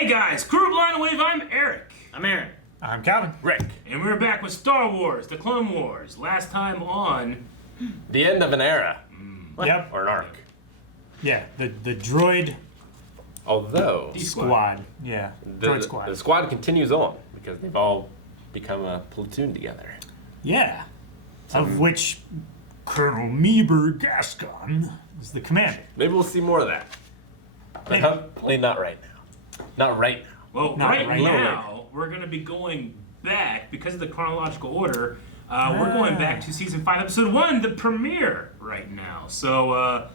Hey guys, Crew Blind Wave, I'm Eric. I'm Aaron. I'm Calvin. Rick. And we're back with Star Wars, The Clone Wars. Last time on... The end of an era. Yep. Or an arc. Yeah, the droid Although, squad. Yeah, droid squad. The squad continues on because they've all become a platoon together. Yeah. Of which Colonel Meeber Gascon is the commander. Maybe we'll see more of that. But hopefully not right now. Not right now. Well, Not right right now, we're going to be going back, because of the chronological order, we're going back to Season 5, Episode 1, the premiere right now. So,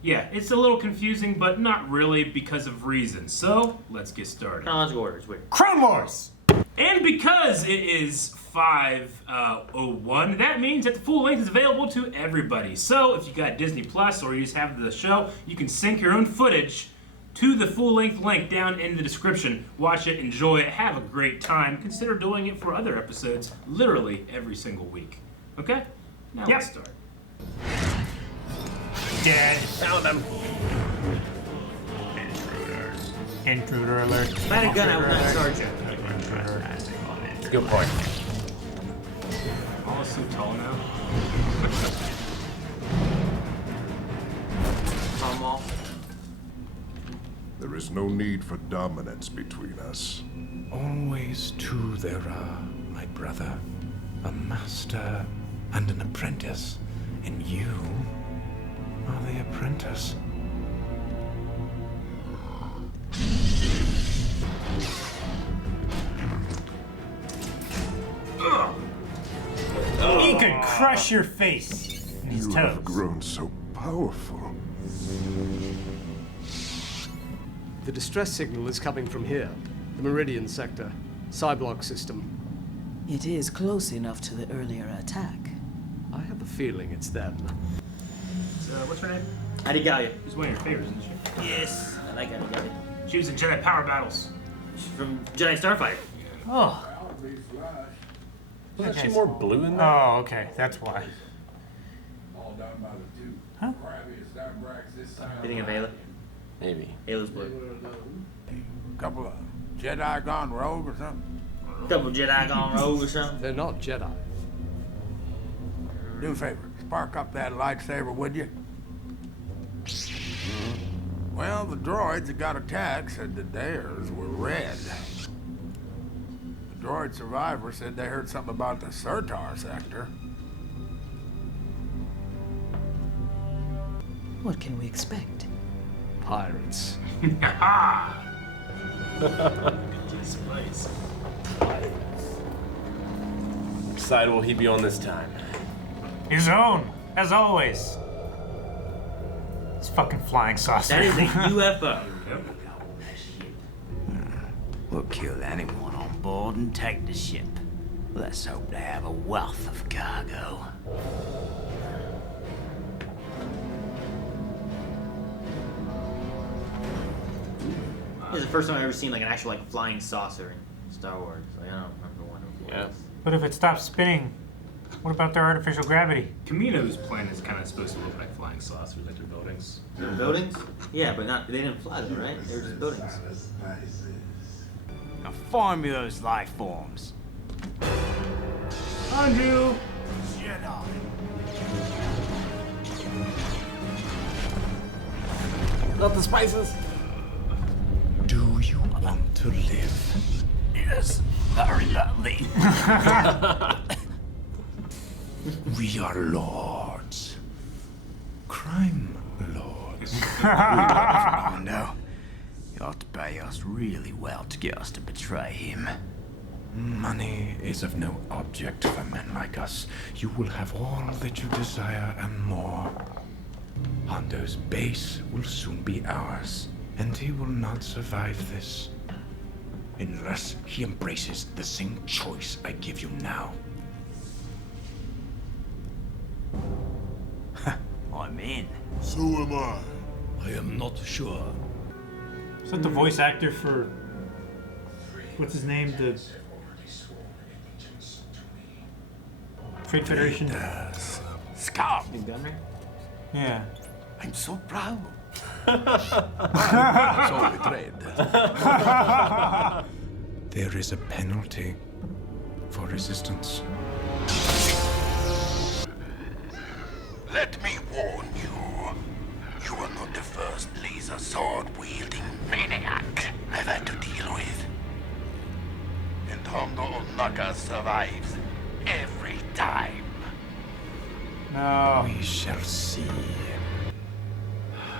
yeah, it's a little confusing, but not really because of reasons. So, let's get started. Chronological Order is weird. Clone Wars! And because it is 5:01, that means that the full length is available to everybody. So if you got Disney Plus or you just have the show, you can sync your own footage to the full length link down in the description. Watch it, enjoy it, have a great time. Consider doing it for other episodes literally every single week. Okay? Now let's start. Dead. Found him. Intruder alert. If I had a gun, I would not charge you. It's a good point. Oh, so tall now. Tom Wall. There is no need for dominance between us. Always two there are, my brother. A master and an apprentice. And you are the apprentice. He could crush your face in his You toes. have grown so powerful. The distress signal is coming from here, the Meridian sector, Cyblock system. It is close enough to the earlier attack. I have a feeling it's them. So, what's her name? Adigalia. She's one of your favorites, isn't she? Yes, I like Adigalia. She was in Jedi Power Battles. She's from Jedi Starfighter. Oh. Wasn't she more blue in that? Oh, okay. That's why. Huh? You think of Ayla? Maybe. Ayla's blue. Couple of Jedi gone rogue or something. Couple Jedi gone rogue or something. They're not Jedi. Do a favor, spark up that lightsaber, would you? Well, the droids that got attacked said that theirs were red. The droid survivor said they heard something about the Surtar sector. What can we expect? Pirates. Ha! Good spice. Which side will he be on this time? His own, as always. It's fucking flying saucer. That is a UFO. We'll kill anyone on board and take the ship. Let's hope they have a wealth of cargo. This is the first time I've ever seen like an actual like flying saucer in Star Wars. Like, I don't remember one of them. Yeah. But if it stops spinning, what about their artificial gravity? Camino's planet is kind of supposed to look like flying saucers, like their buildings. They're buildings? Yeah, but not. They didn't fly though, right? They were just buildings. Now find me those life forms. Andrew! Not the spices. Do you want to live? Yes, very lovely. We are lords. Crime lords. Oh no. You ought to pay us really well to get us to betray him. Money is of no object for men like us. You will have all that you desire and more. Hondo's base will soon be ours, and he will not survive this unless he embraces the same choice I give you now. I'm in. So am I. I am not sure. Is that the voice actor for... What's his name? The... Trade Federation? Scott! Big Gunner? Yeah. I'm so proud. So betrayed. There is a penalty for resistance. Let me warn you. You are not the first laser sword-wielding maniac I've had to deal with. And Hondo Onaka survives every time. No. We shall see.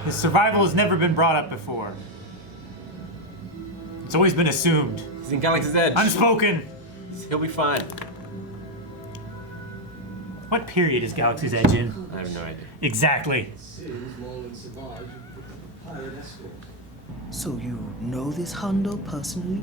His survival has never been brought up before. It's always been assumed. He's in Galaxy's Edge. Unspoken. He'll be fine. What period is Galaxy's Edge in? I have no idea. Exactly. So you know this Hondo personally?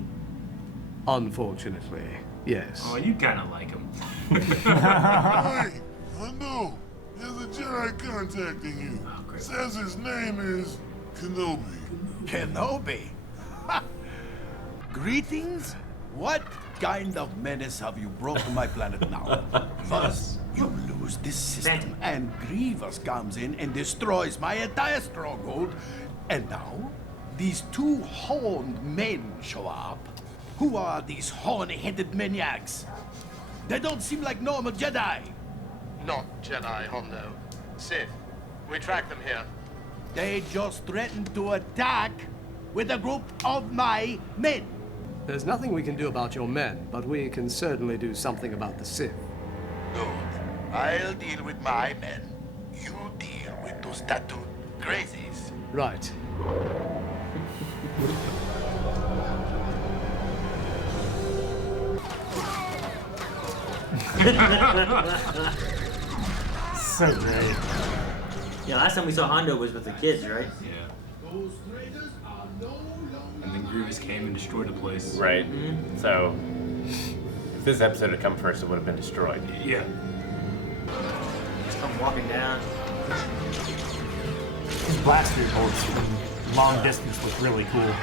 Unfortunately, yes. Oh, you kind of like him. Hey, I know. There's a Jedi contacting you. Oh, great. Says his name is Kenobi. Kenobi? Greetings? What kind of menace have you brought to my planet now? First, you lose this system, and Grievous comes in and destroys my entire stronghold. And now, these two horned men show up. Who are these horny-headed maniacs? They don't seem like normal Jedi. Not Jedi, Hondo. Sith. We tracked them here. They just threatened to attack with a group of my men. There's nothing we can do about your men, but we can certainly do something about the Sith. Good. I'll deal with my men. You deal with those tattooed crazies. Right. So great. Yeah, last time we saw Hondo was with the kids, right? Yeah. And then Grievous came and destroyed the place. Right. So, if this episode had come first, it would have been destroyed. Yeah. Just come walking down. His blaster bolts from long distance look really cool.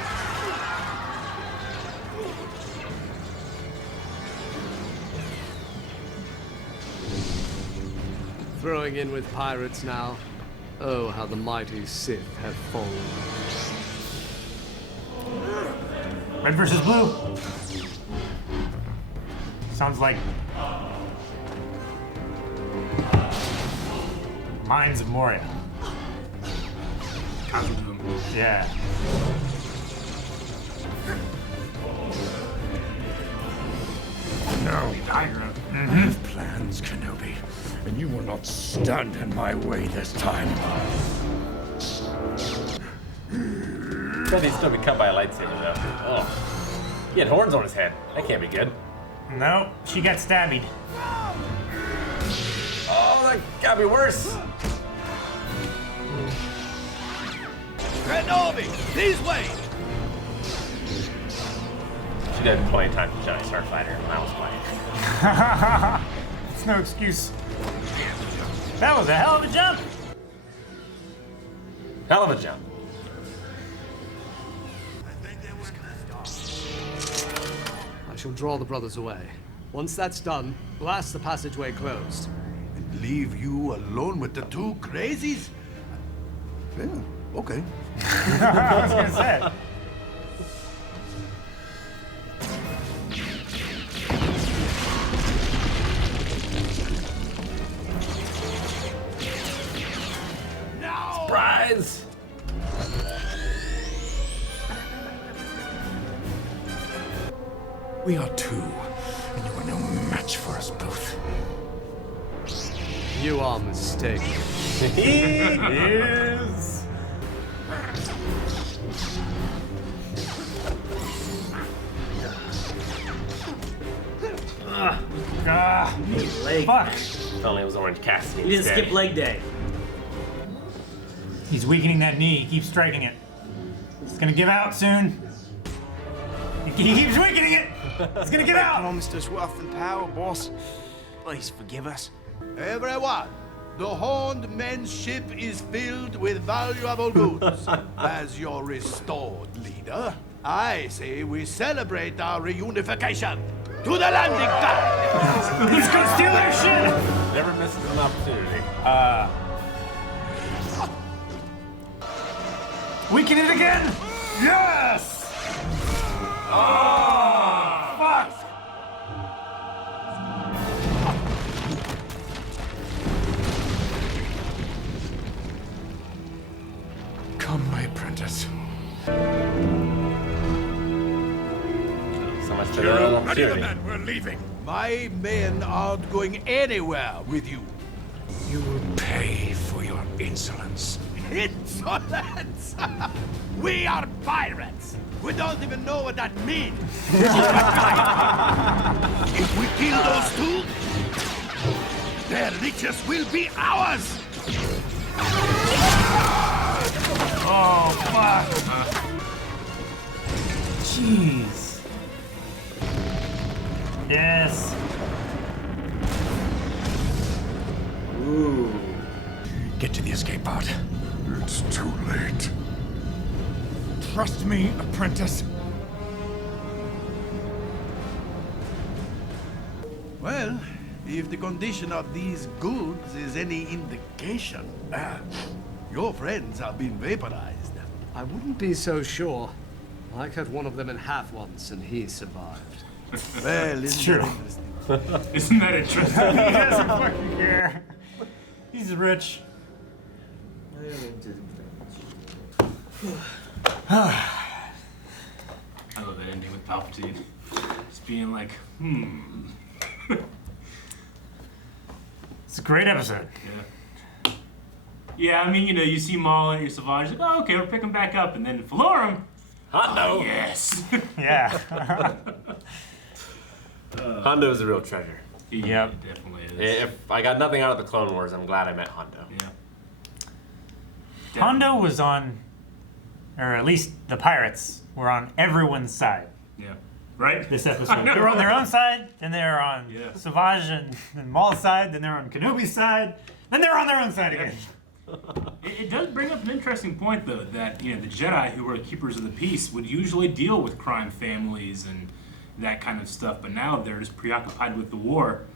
Throwing in with pirates now. Oh, how the mighty Sith have fallen. Red versus blue. Sounds like Mines of Moria. Yeah. No, I have plans, Kenobi, and you will not stand in my way this time. Bet he'd still be cut by a lightsaber, though. Oh. He had horns on his head. That can't be good. No, she got stabbied. Oh, that gotta be worse. Kenobi, this way! She did plenty of time for Johnny Starfighter when I was playing. It's no excuse. That was a hell of a jump. Hell of a jump. I shall draw the brothers away. Once that's done, blast the passageway closed. And leave you alone with the two crazies? Yeah, okay. I was gonna say. Surprise! We are two, and you are no match for us both. You are mistaken. He is. Leg. Fuck. If only it was Orange Cassidy. You didn't instead. skip leg day. He's weakening that knee. He keeps striking it. It's gonna give out soon. He keeps weakening it. It's gonna give out. Promised us wealth and power, boss. Please forgive us. Everyone, the Horned Men's ship is filled with valuable goods. As your restored leader, I say we celebrate our reunification. To the landing pad! Let's go steal their shit. Never misses an opportunity. Weaken it again! Yes! Oh! Fuck! Come, my apprentice. So much for their own Ready the tyranny. men, we're leaving. My men aren't going anywhere with you. You will pay for your insolence. Insolence! We are pirates! We don't even know what that means! If we kill those two, their riches will be ours! Oh, fuck. Jeez. Yes. Ooh. Get to the escape pod. It's too late. Trust me, apprentice. Well, if the condition of these goods is any indication, your friends have been vaporized. I wouldn't be so sure. I cut one of them in half once, and he survived. Well, it's true. interesting. Isn't that interesting? He doesn't fucking care. He's rich. I love that ending with Palpatine. Just being like, It's a great episode. Yeah. Yeah, I mean, you know, you see Maul and your Savage, like, oh, okay, we're picking back up. And then Valorum, Hondo! yes. Yeah. Hondo's a real treasure. Yeah, Yep. it definitely is. If I got nothing out of the Clone Wars, I'm glad I met Hondo. Yeah. Hondo was on, or at least the pirates were on everyone's side Yeah. Right? this I episode. know, They were on their right? own side, then they were on Yeah. Savage and Maul's side, then they were on Kenobi's side, then they were on their own side again. It does bring up an interesting point, though, that, you know, the Jedi who were keepers of the peace would usually deal with crime families and that kind of stuff, but now they're just preoccupied with the war.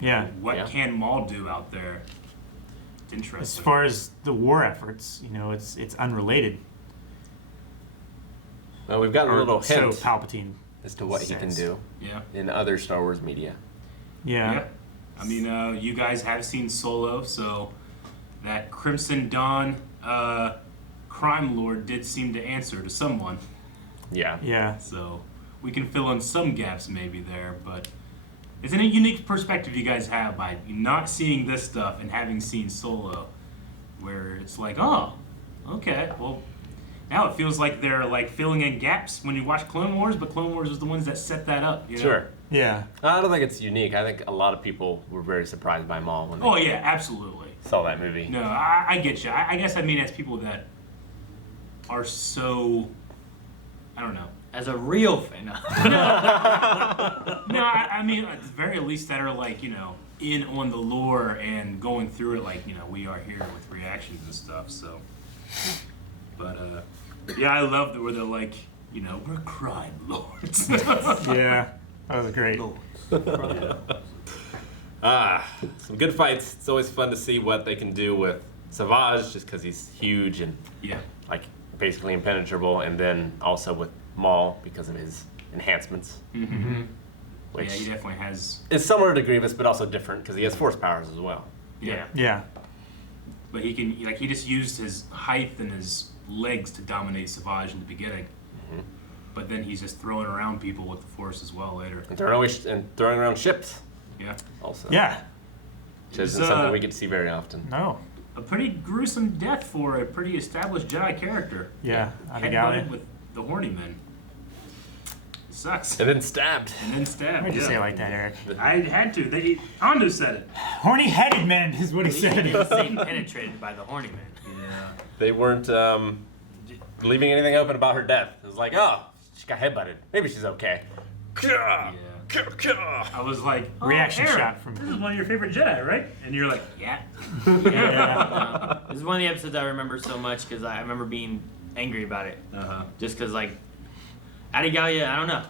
Yeah. What can Maul do out there? It's interesting. As far as the war efforts, you know, it's unrelated. Well, we've got a Or little so hint Palpatine as to what he can says. do Yeah. in other Star Wars media. Yeah. I mean, you guys have seen Solo, so that Crimson Dawn crime lord did seem to answer to someone. Yeah. Yeah. So we can fill in some gaps maybe there, but it's a unique perspective you guys have by not seeing this stuff and having seen Solo, where it's like, oh, okay, well, now it feels like they're like filling in gaps when you watch Clone Wars, but Clone Wars is the ones that set that up. You know? Sure. Yeah. I don't think it's unique. I think a lot of people were very surprised by Maul when they Oh yeah, absolutely. saw that movie. No, I get you. I guess I mean as people that are so, I don't know. As a real fan. No, I mean at the very least that are like, you know, in on the lore and going through it like, you know, we are here with reactions and stuff. So, but yeah, I love that where they're like, you know, we're crime lords. Yeah. That was great. Some good fights. It's always fun to see what they can do with Savage, just because he's huge and Yeah. like basically impenetrable, and then also with Maul because of his enhancements. Mm-hmm. Which Yeah, he definitely has. is similar to Grievous, but also different because he has force powers as well. Yeah. Yeah. But he can, like, he just used his height and his legs to dominate Savage in the beginning. Mm-hmm. But then he's just throwing around people with the Force as well later. And throwing around ships Yeah. also. Yeah. Which isn't something we get to see very often. No. A pretty gruesome death for a pretty established Jedi character. Yeah. Headbutted with the horny men. It sucks. And then stabbed. And then stabbed. Why'd you yeah. say it like that, Eric? I had to. Ando said it. Horny-headed men is what he said. Being penetrated by the horny man. Yeah. They weren't leaving anything open about her death. It was like, oh, she got headbutted. Maybe she's okay. Yeah. I was like, oh, Reaction Aaron, shot from- this is one of your favorite Jedi, right? And you're like, yeah. Yeah. This is one of the episodes I remember so much because I remember being angry about it. Uh-huh. Just because, like, Adigalia, I don't know.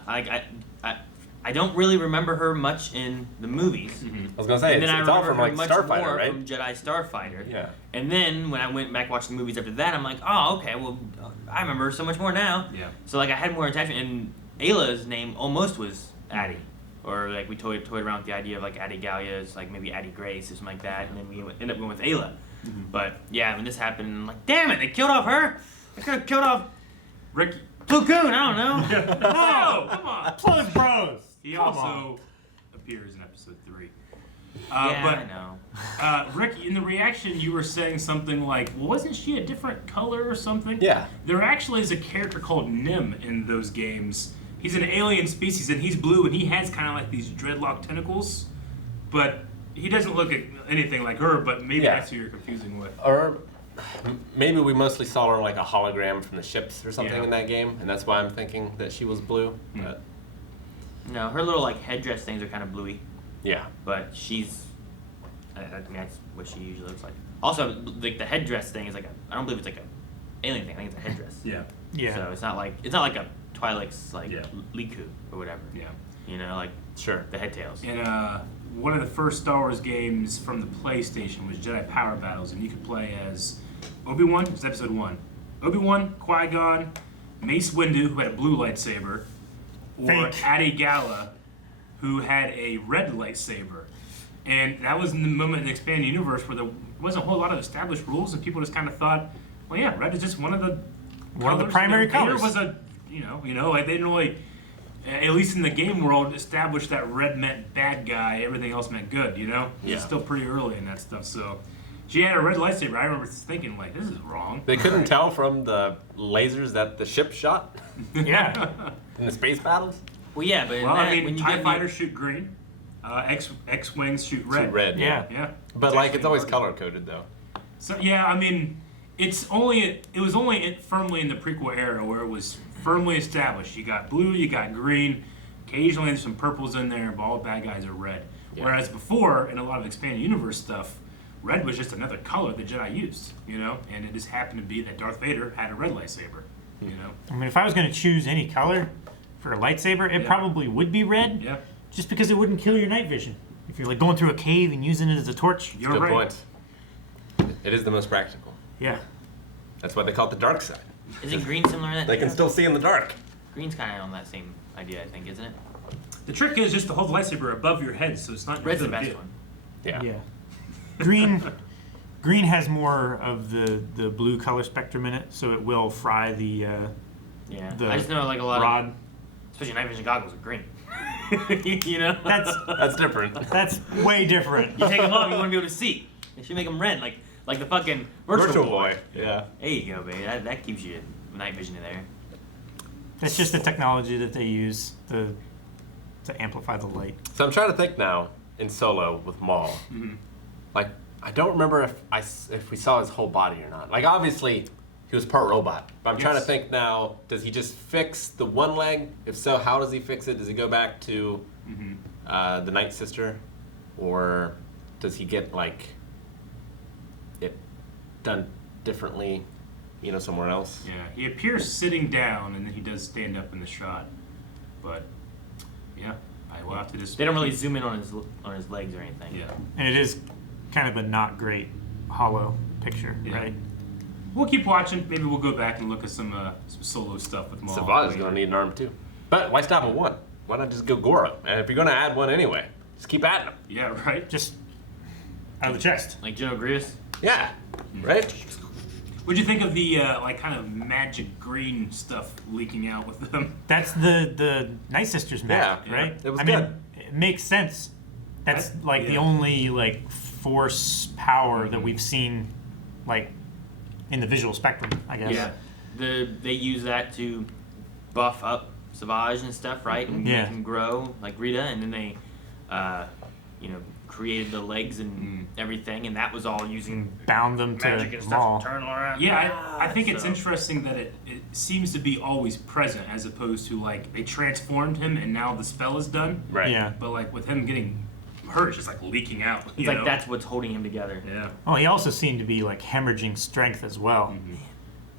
I I don't really remember her much in the movies. I was gonna say And then I it's all remember from her like much Starfighter, more right? from Jedi Starfighter. Yeah. And then when I went back watching the movies after that, I'm like, oh, okay, well, I remember her so much more now. Yeah. So like I had more attachment, and Ayla's name almost was Addie, or like we toyed around with the idea of like Addie Gallia's, like maybe Addie Grace or something like that, and then we ended up going with Ayla. But yeah, when this happened, I'm like, damn it, they killed off her. They could have killed off Rick. Plo Koon. I don't know. No, come on. Close bros. He Come also on. appears in episode 3. Yeah, I know. Rick, in the reaction, you were saying something like, well, wasn't she a different color or something? Yeah. There actually is a character called Nim in those games. He's an alien species, and he's blue, and he has kind of like these dreadlock tentacles, but he doesn't look at anything like her, but maybe that's who you're confusing with. Or maybe we mostly saw her like a hologram from the ships or something Yeah. in that game, and that's why I'm thinking that she was blue. But No, her little like headdress things are kind of bluey. yeah. But she's, I mean, that's what she usually looks like. Also, like the headdress thing is like I don't believe it's like a alien thing. I think it's a headdress. Yeah. Yeah. So it's not like a Twi'lek's like Liku or whatever. Yeah. You know, like Sure. the head tails. And one of the first Star Wars games from the PlayStation was Jedi Power Battles, and you could play as Obi-Wan. It's episode 1. Obi-Wan, Qui-Gon, Mace Windu, who had a blue lightsaber, or Fake. Adi Gala, who had a red lightsaber. And that was in the moment in the expanded universe where there wasn't a whole lot of established rules, and people just kind of thought, well, yeah, red is just one of the primary Vader colors. was a, like they didn't really, at least in the game world, establish that red meant bad guy, everything else meant good, Yeah. It's still pretty early in that stuff, so. She had a red lightsaber. I remember thinking, like, this is wrong. They couldn't tell from the lasers that the ship shot Yeah. in the space battles. Well, yeah, but in Well, that, I mean, when you TIE get fighters shoot green. X-Wings shoot red. Shoot red. Yeah. Yeah. But like it's always color coded though. So, yeah, I mean, it was only firmly in the prequel era where it was firmly established. You got blue, you got green. Occasionally there's some purples in there, but all bad guys are red. Yeah. Whereas before, in a lot of expanded universe stuff, red was just another color the Jedi used, and it just happened to be that Darth Vader had a red lightsaber, I mean, if I was going to choose any color for a lightsaber, it probably would be red. Yeah. Just because it wouldn't kill your night vision. If you're like going through a cave and using it as a torch. You're Good right. point. It is the most practical. Yeah. That's why they call it the dark side. Isn't green similar to that? They can still see in the dark. Green's kind of on that same idea, I think, isn't it? The trick is just to hold the lightsaber above your head, so it's not. Red's the your best field of one. Yeah. Yeah. Green has more of the blue color spectrum in it, so it will fry the Yeah. the I just know like a lot rod. of, especially night vision goggles are green. That's different. That's way different. You take them off, you want to be able to see. They should make them red, like the fucking virtual boy. Yeah. There you go, baby. That keeps you night vision in there. That's just the technology that they use to amplify the light. So I'm trying to think now in Solo with Maul. Like I don't remember if we saw his whole body or not. Like obviously he was part robot, but I'm trying to think now. Does he just fix the one leg? If so, how does he fix it? Does he go back to the Night Sister, or does he get like it done differently? Somewhere else. Yeah, he appears sitting down, and then he does stand up in the shot. But yeah, I will have to just. They don't really zoom in on his legs or anything. Yeah, And it is kind of a not great hollow picture, right? We'll keep watching. Maybe we'll go back and look at some Solo stuff with Maul. Savada's gonna need an arm too. But why stop at one? Why not just go Goro? And if you're gonna add one anyway, just keep adding them. Yeah, right. Just out of the chest. Like General Grievous. Yeah, right. What'd you think of the like kind of magic green stuff leaking out with them? That's the Night Sisters magic, Yeah, right? it was I mean, good. it makes sense. That's like the only like force power that we've seen, like in the visual spectrum, I guess. Yeah. They use that to buff up Savage and stuff, right? And Yeah. make him grow like Rita, and then they, created the legs and everything, and that was all using Bound them to magic and Maul. stuff to turn around. Yeah, I think it's So- interesting that it seems to be always present, as opposed to like they transformed him and now the spell is done. Right. Yeah. But like with him getting hurt, it's just like leaking out. It's like that's what's holding him together. Yeah. Oh, he also seemed to be like hemorrhaging strength as well.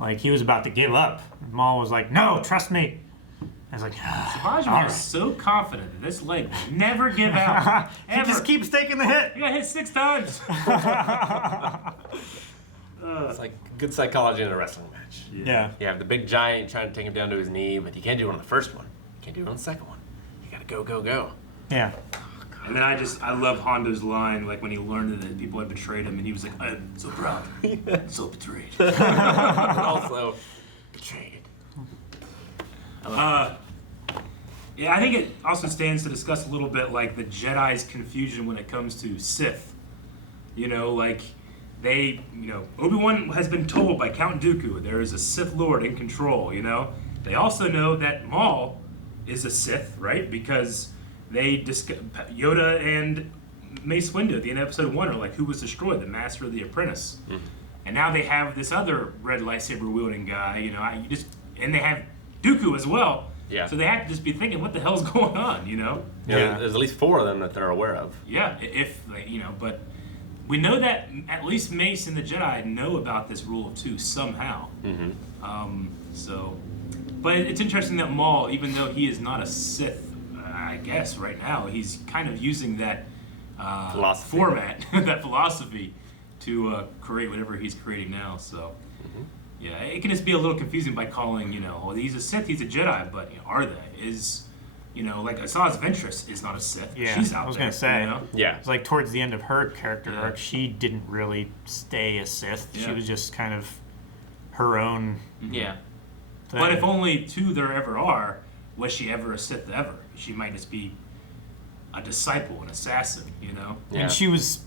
Like he was about to give up. Maul was like, "No, trust me." I was like, Savage all was right. so confident that this leg would never give out. He Ever. just keeps taking the hit. You got hit 6 times. It's like good psychology in a wrestling match. Yeah. You have the big giant trying to take him down to his knee, but you can't do it on the first one. You can't do it on the second one. You gotta go, go, go. Yeah. And then I love Hondo's line, like when he learned that people had betrayed him, and he was like, I'm so proud, so betrayed. Also, betrayed. Yeah, I think it also stands to discuss a little bit like the Jedi's confusion when it comes to Sith. You know, like Obi-Wan has been told by Count Dooku there is a Sith Lord in control, you know? They also know that Maul is a Sith, right? Because Yoda and Mace Windu at the end of episode 1 are like, who was destroyed? The Master or the Apprentice. Mm. And now they have this other red lightsaber wielding guy, you know, and they have Dooku as well. Yeah. So they have to just be thinking, what the hell's going on, you know? Yeah. There's at least 4 of them that they're aware of. Yeah, but we know that at least Mace and the Jedi know about this rule of 2 somehow. Mm-hmm. But it's interesting that Maul, even though he is not a Sith, I guess right now, he's kind of using that format, that philosophy, to create whatever he's creating now. So, yeah, it can just be a little confusing by calling, well, he's a Sith, he's a Jedi, but are they? Like Asajj Ventress is not a Sith. Yeah, She's out there. I was gonna say. You know? Yeah. It's like towards the end of her character arc, she didn't really stay a Sith. Yeah. She was just kind of her own. Yeah. Thing. But if only 2 there ever are, was she ever a Sith ever? She might just be a disciple, an assassin, you know? Yeah. And she was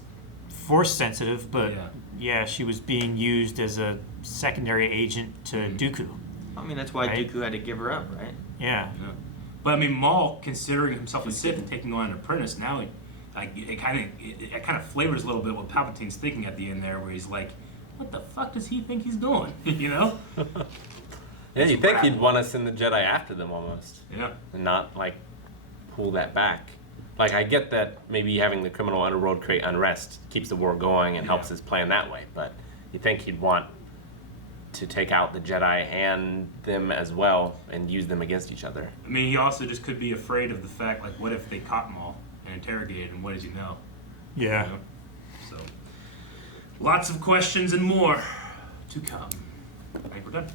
Force sensitive, but Yeah. she was being used as a secondary agent to Dooku. I mean, that's why Right? Dooku had to give her up, right? Yeah. Yeah. But I mean, Maul, considering himself a Sith and taking on an apprentice, now it kind of flavors a little bit what Palpatine's thinking at the end there, where he's like, "What the fuck does he think he's doing?" You know? Yeah, you think he'd want to send the Jedi after them almost. Yeah. And not, like, pull that back. Like, I get that maybe having the criminal underworld create unrest keeps the war going and helps his plan that way, but you think he'd want to take out the Jedi and them as well and use them against each other. I mean, he also just could be afraid of the fact, like, what if they caught Maul and interrogated him? What does he know? Yeah. You know? So, lots of questions and more to come. I think we're done.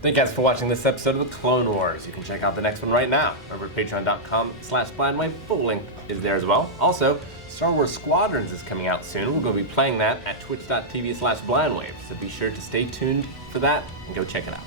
Thank you guys for watching this episode of the Clone Wars. You can check out the next one right now over at patreon.com/blindwave. Full link is there as well. Also, Star Wars Squadrons is coming out soon. We're going to be playing that at twitch.tv/blindwave. So be sure to stay tuned for that and go check it out.